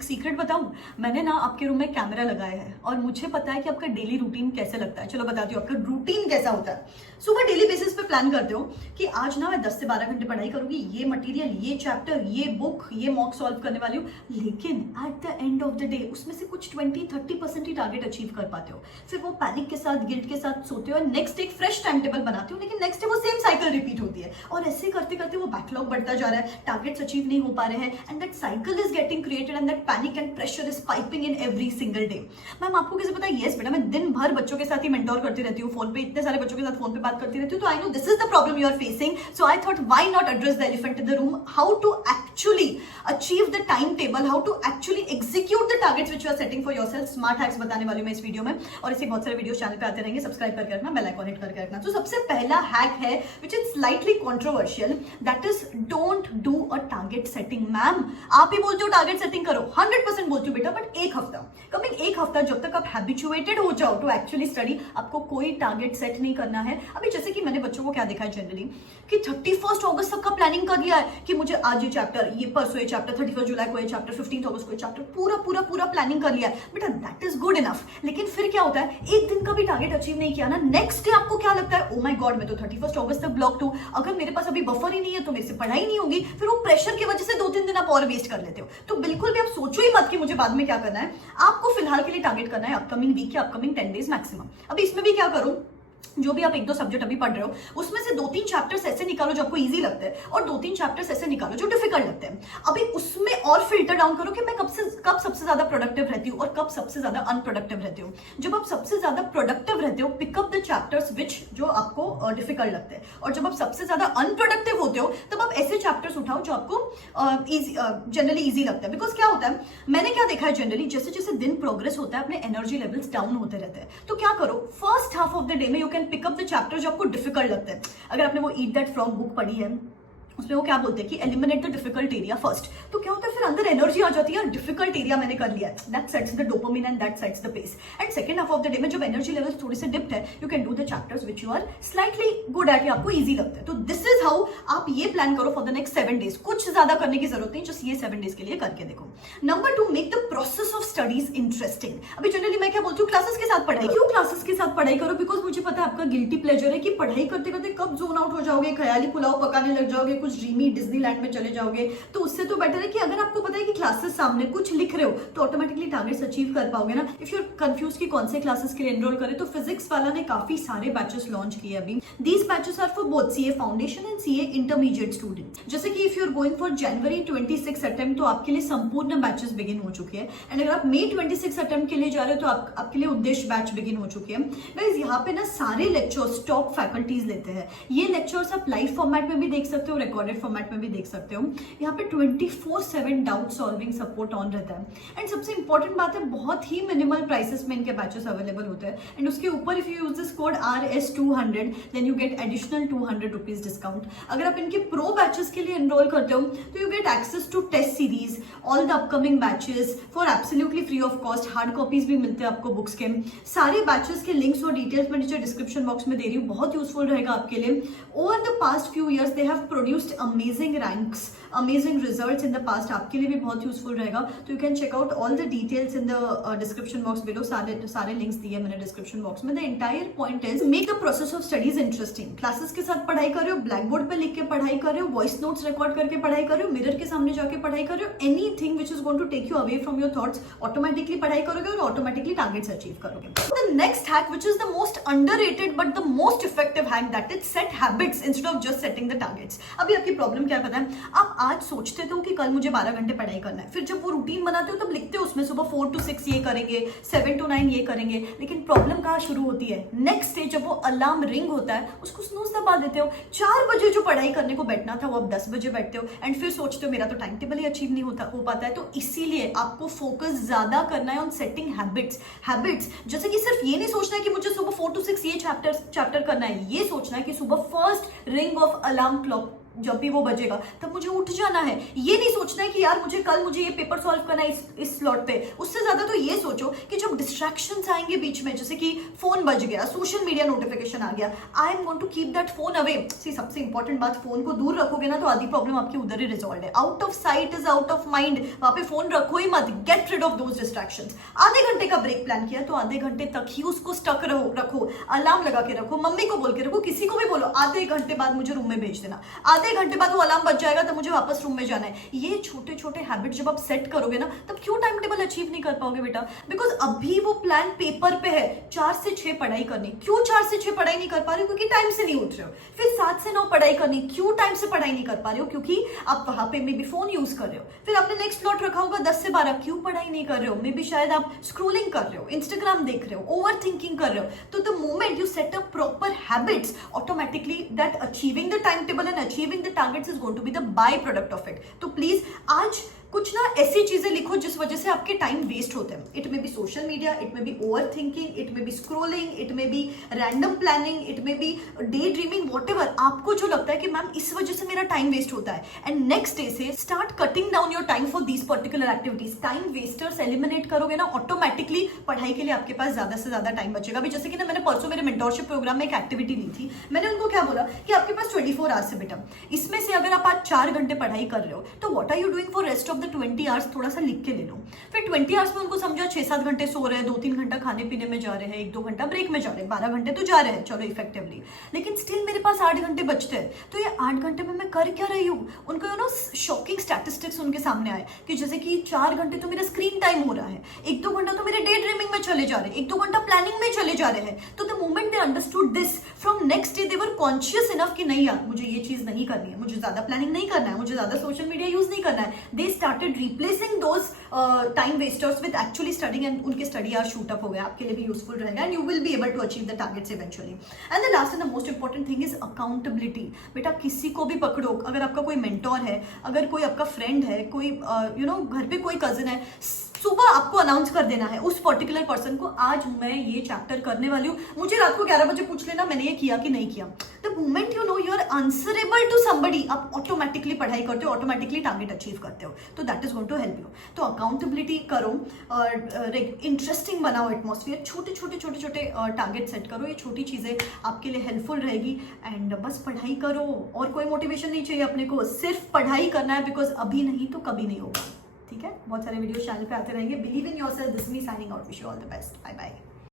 एक सीक्रेट बताऊं, मैंने ना आपके रूम में कैमरा लगाया है और मुझे पता है कि आपका डेली रूटीन कैसे लगता है। चलो बताती हूँ आपका रूटीन कैसा होता है। सुबह डेली बेसिस पे प्लान करते हो कि आज ना मैं 10 से 12 घंटे पढ़ाई करूंगी, ये मटेरियल, ये चैप्टर, ये बुक, ये मॉक सॉल्व करने वाली हूँ, लेकिन at the end of the day उसमें से कुछ 20-30% ही टारगेट अचीव कर पाते हो। फिर वो पैनिक के साथ, गिल्ट के साथ सोते हो और नेक्स्ट एक फ्रेश टाइम टेबल बनाते हो, लेकिन नेक्स्ट डे वो सेम साइकिल रिपीट होती है और ऐसे करते करते वो बैकलॉग बढ़ता जा रहा है, टारगेट्स अचीव नहीं हो पा रहे हैं and that cycle is getting created and that panic and pressure is piping in every single day. Ma'am आपको कैसे पता है? यस बेटा, मैं दिन भर बच्चों के साथ ही मेंटोर करती रहती हूँ, फोन पे इतने सारे बच्चों के साथ फोन पे बात करती रहती हूँ, तो I know this is the problem you are facing, so I thought why not address the elephant in the room, how to actually achieve the timetable, how to actually execute the targets which you are setting for yourself। Smart hacks बताने वाली हूँ मैं इस video में और ऐसे बहुत सारे वीडियो चैनल पे आते रहेंगे। सब्सक्राइब करके रखना, बेल आइकन हिट करके रखना। तो सबसे पहला हैक है which is slightly controversial, that is don't do a target setting। Ma'am आप ही बोलते हो टारगेट सेटिंग करो, 100% बोलती हूँ बेटा, बट एक हफ्ता, कमिंग एक हफ्ता जब तक आप हैबिचुएटेड हो जाओ टू एक्चुअली स्टडी, आपको कोई टारगेट सेट नहीं करना है। अभी जैसे कि मैंने बच्चों को क्या देखा है जनरली कि 31 अगस्त तक का प्लानिंग कर लिया है कि मुझे आज ये चैप्टर, ये परसों ये चैप्टर, 31 जुलाई को ये चैप्टर, 15 अगस्त को ये चैप्टर, पूरा प्लानिंग कर लिया है बेटा, दैट इज गुड इनफ। लेकिन फिर क्या होता है, एक दिन का भी टारगेट अचीव नहीं किया ना, नेक्स्ट डे आपको क्या लगता है, ओ माय गॉड मैं तो 31 अगस्त तक ब्लॉक्ड हूं, अगर मेरे पास अभी बफर ही नहीं है तो मेरे से पढ़ाई नहीं होगी। फिर वो प्रेशर की वजह से 2-3 दिन आप और वेस्ट कर लेते हो। तो बिल्कुल भी आप सोचो ही मत कि मुझे बाद में क्या करना है, आपको फिलहाल के लिए टारगेट करना है अपकमिंग वीक या अपकमिंग 10 डेज मैक्सिमम। अभी इसमें भी क्या करूं, जो भी आप 1-2 सब्जेक्ट अभी पढ़ रहे हो उसमें से 2-3 चैप्टर्स ऐसे निकालो जो आपको इजी लगते हैं और 2-3 चैप्टर्स ऐसे निकालो जो डिफिकल्ट लगते हैं। अभी उसमें और फिल्टर डाउन करो कि मैं कब सबसे ज्यादा प्रोडक्टिव रहती हूँ और कब सबसे ज्यादा अनप्रोडक्टिव रहती हूँ। जब आप सबसे ज्यादा प्रोडक्टिव रहते हो, पिकअप द चैप्टर्स विच जो आपको डिफिकल्ट लगते हैं, और जब आप सबसे ज्यादा अनप्रोडक्टिव होते हो तब आप ऐसे चैप्टर्स उठाओ जो आपको जनरली ईजी लगता है। बिकॉज क्या होता है, मैंने क्या देखा है जनरली, जैसे जैसे दिन प्रोग्रेस होता है अपने एनर्जी लेवल्स डाउन होते रहते हैं। तो क्या करो, first half of the day में you can pick up the chapter जो आपको डिफिकल्ट लगता है। अगर आपने वो ईट दैट फ्रॉग बुक पढ़ी है, उसमें वो क्या बोलते हैं कि eliminate the difficult area first. तो क्या होता है, फिर अंदर एनर्जी आ जाती है, डिफिकल्ट एरिया मैंने कर लिया है, that sets the dopamine and that sets the pace. And second half of the day में जब एनर्जी लेवल्स थोड़ी से डिप्ड है, you can do the chapters which you are slightly good at, या आपको इजी लगता है। तो दिस इज हाउ आप ये प्लान करो फॉर द नेक्स्ट 7 डेज। कुछ ज्यादा करने की जरूरत नहीं, जस्ट ये 7 डेज के लिए करके देखो। Number 2, make the process of studies interesting. अभी जनरली मैं क्या बोलती हूँ, क्लासेस के साथ पढ़ाई क्यों, क्लासेस के साथ पढ़ाई करो, बिकॉज मुझे पता है आपका गिल्टी प्लेजर है कि पढ़ाई करते करते कब जोन आउट हो जाओगे, ख्याली पुलाव पकाने लग जाओगे, कुछ ड्रीमी डिज्नीलैंड में चले जाओगे। तो उससे तो बेटर है कि अगर आपको पता है कि क्लासेस सामने कुछ लिख रहे हो तो ऑटोमेटिकली टारगेट्स अचीव कर पाओगे ना। इफ यू आर कंफ्यूज कि कौन से क्लासेस के लिए एनरोल करें, तो फिजिक्स वाला ने काफी सारे बैचेस लॉन्च किए अभी। These batches are for both CA foundation and CA intermediate students. जैसे कि if you are going for January 26 attempt तो आपके लिए संपूर्ण बैचेस बिगिन हो चुके हैं, एंड अगर आप मई 26 अटेम्प्ट के लिए जा रहे हो तो आपके लिए उद्देश्य बैच बिगिन हो चुके हैं। गाइस यहाँ पे ना सारे लेक्चर्स टॉप फैकल्टीज लेते हैं। ये लेक्चर्स आप लाइव फॉर्मेट में भी देख सकते हो, रिकॉर्डेड फॉर्मेट में भी देख सकते हो। यहाँ पे 24/7 डाउट सॉल्विंग सपोर्ट ऑन रहता है। एंड सबसे इंपॉर्टेंट बात है, बहुत ही मिनिमल प्राइसेस में इनके बैचेस अवेलेबल होते हैं। एंड उसके ऊपर if you use this code RS200 then you get additional 200 rupees discount. अगर आप इनके प्रो बैचेस के लिए एनरोल करते हो तो you get access to test series, all the upcoming batches for absolutely free of cost. Hard copies भी मिलते हैं आपको बुक्स के। सारे बैचेस के लिंक्स और डिटेल्स मैं नीचे डिस्क्रिप्शन बॉक्स में दे रही हूँ, बहुत यूजफुल रहेगा आपके लिए। Over the past few years they have produced amazing ranks, amazing results in the past, आपके लिए भी बहुत यूजफुल रहेगा। तो you can check out all the details in the description box below. सारे लिंक्स दिए मैंने डिस्क्रिप्शन बॉक्स में। The entire point is make the process of studies interesting. Classes के साथ पढ़ाई कर रहे हो, ब्लैक बोर्ड पे लिख के पढ़ाई कर रहे हो, वॉइस नोट्स रिकॉर्ड करके पढ़ाई कर रहे हो, मिरर के सामने जाके पढ़ाई कर रहे हो, anything which is going to take you away from your thoughts, automatically पढ़ाई करोगे और ऑटोमेटिकली टारगेट्स अचीव करोगे। The next hack which is the most underrated but the most effective hack, that is set habits instead of just setting the targets. अभी आपकी problem क्या पता है, आप आज सोचते थे कि कल मुझे 12 घंटे पढ़ाई करना है, फिर जब वो रूटीन बनाते हो तब लिखते हो उसमें सुबह 4 to 6 ये करेंगे, 7 to 9 ये करेंगे। लेकिन प्रॉब्लम कहाँ शुरू होती है, नेक्स्ट डे जब वो अलार्म रिंग होता है उसको स्नूज दबा देते हो। 4 बजे जो पढ़ाई करने को बैठना था वो अब 10 बजे बैठते हो, एंड फिर सोचते हो मेरा तो टाइम टेबल ही अचीव नहीं हो पाता है। तो इसीलिए आपको फोकस ज्यादा करना है ऑन सेटिंग हैबिट्स। जैसे कि सिर्फ ये नहीं सोचना है कि मुझे सुबह 4 to 6 ये चैप्टर करना है, ये सोचना है कि सुबह first ring of alarm clock जब भी वो बजेगा तब मुझे उठ जाना है। ये नहीं सोचना है कि यार मुझे कल मुझे ये पेपर सॉल्व करना है इस स्लॉट पे। उससे ज्यादा तो ये सोचो कि जब डिस्ट्रैक्शंस आएंगे बीच में, जैसे कि फोन बज गया, सोशल मीडिया नोटिफिकेशन आ गया, I am going to keep that phone away. See सबसे इंपॉर्टेंट बात, फोन को दूर रखोगे ना तो आधी प्रॉब्लम आपकी उधर ही रिजॉल्व है। Out of sight is out of mind, वहां पे फोन रखो ही मत, get rid of those distractions. आधे घंटे का ब्रेक प्लान किया तो आधे घंटे तक ही उसको स्टक रखो, अलार्म लगा के रखो, मम्मी को बोल के रखो, किसी को भी बोलो आधे घंटे बाद मुझे रूम में भेज देना, आधे घंटे बाद वो अलार्म बच जाएगा तो मुझे वापस रूम में जाना है। ये छोटे छोटे हैबिट जब आप सेट करोगे ना तब क्यों टाइम टेबल अचीव नहीं कर पाओगे बेटा? बिकॉज अभी वो प्लान पेपर पे है, 4 से 6 पढ़ाई करनी। क्यों 4 से 6 पढ़ाई नहीं कर पा रहे हो? क्योंकि टाइम से नहीं उठ रहे हो। फिर 7 से 9 पढ़ाई करनी। क्यों टाइम से पढ़ाई नहीं कर पा रहे हो? क्योंकि आप वहां पे मे बी फोन यूज कर रहे हो। फिर आपने नेक्स्ट स्लॉट रखा होगा 10 से 12, क्यों पढ़ाई नहीं कर रहे हो? मे बी शायद आप स्क्रोलिंग कर रहे हो, इंस्टाग्राम देख रहे हो, ओवर थिंकिंग कर रहे हो। तो the moment you set up proper habits, automatically that achieving the time table and achieving the targets is going to be the byproduct of it. तो प्लीज आज कुछ ना ऐसी चीजें लिखो जिस वजह से आपके टाइम वेस्ट होते हैं। It may be social media, it may be over thinking, it may be scrolling, it may be random planning, it may be day dreaming, whatever आपको जो लगता है कि मैम इस वजह से मेरा टाइम वेस्ट होता है। एंड नेक्स्ट डे से start cutting down your time for these particular activities. Time wasters eliminate करोगे ना, ऑटोमेटिकली पढ़ाई के लिए आपके पास ज्यादा से ज्यादा टाइम बचेगा। अभी जैसे कि ना मैंने परसों मेरे मेंटोरशिप प्रोग्राम में एक एक्टिविटी ली थी, मैंने उनको क्या बोला कि आपके पास 24 आवर्स है बेटा, इसमें से अगर आप आज 4 घंटे पढ़ाई कर रहे हो तो what are you doing for rest of the 20 hours, थोड़ा सा लिख के ले लो। फिर 20 आवर्स में उनको समझा 6-7 घंटे सो रहे हैं, 2-3 घंटा खाने पीने में जा रहे हैं, 1-2 घंटा ब्रेक में जा रहे हैं, 12 घंटे तो जा रहे हैं चलो इफेक्टिवली, लेकिन स्टिल मेरे पास 8 घंटे बचते हैं। तो ये 8 घंटे में मैं कर क्या रही हूँ? उनको यू नो शॉकिंग स्टैटिस्टिक्स उनके सामने आए कि जैसे कि 4 घंटे तो मेरा स्क्रीन टाइम हो रहा है, 1-2 घंटा तो मेरे डे ड्रीमिंग में चले जा रहे हैं, 1-2 घंटा प्लानिंग में चले जा रहे हैं। तो the moment they understood this, from next day they were conscious enough कि नहीं यार मुझे ये चीज नहीं करनी है, मुझे ज्यादा प्लानिंग नहीं करना है, मुझे ज्यादा सोशल मीडिया यूज नहीं करना है। They started replacing those time wasters with actually studying and उनके स्टडी आवर शूट अप हो गया। आपके लिए भी यूजफुल रहेगा and you will be able to achieve the targets eventually. And the last and the most important thing is accountability. बेटा किसी को भी पकड़ो, अगर आपका कोई मेंटोर है, अगर कोई आपका फ्रेंड है, कोई यू नो घर पे कोई कजिन है, सुबह आपको अनाउंस कर देना है उस पर्टिकुलर पर्सन को, आज मैं ये चैप्टर करने वाली हूँ, मुझे रात को 11 बजे पूछ लेना मैंने ये किया कि नहीं किया। The moment you know you are answerable to somebody, आप ऑटोमेटिकली पढ़ाई करते हो, ऑटोमेटिकली टारगेट अचीव करते हो। तो that is going to help you. तो अकाउंटेबिलिटी करो और इंटरेस्टिंग बनाओ एटमॉस्फेयर, छोटे छोटे टारगेट सेट करो, ये छोटी चीजें आपके लिए हेल्पफुल रहेगी। एंड बस पढ़ाई करो, और कोई मोटिवेशन नहीं चाहिए अपने को, सिर्फ पढ़ाई करना है, बिकॉज अभी नहीं तो कभी नहीं होगा। ठीक है, बहुत सारे वीडियो चैनल पे आते रहेंगे। Believe in yourself, this me signing out, wish you all the best, bye bye.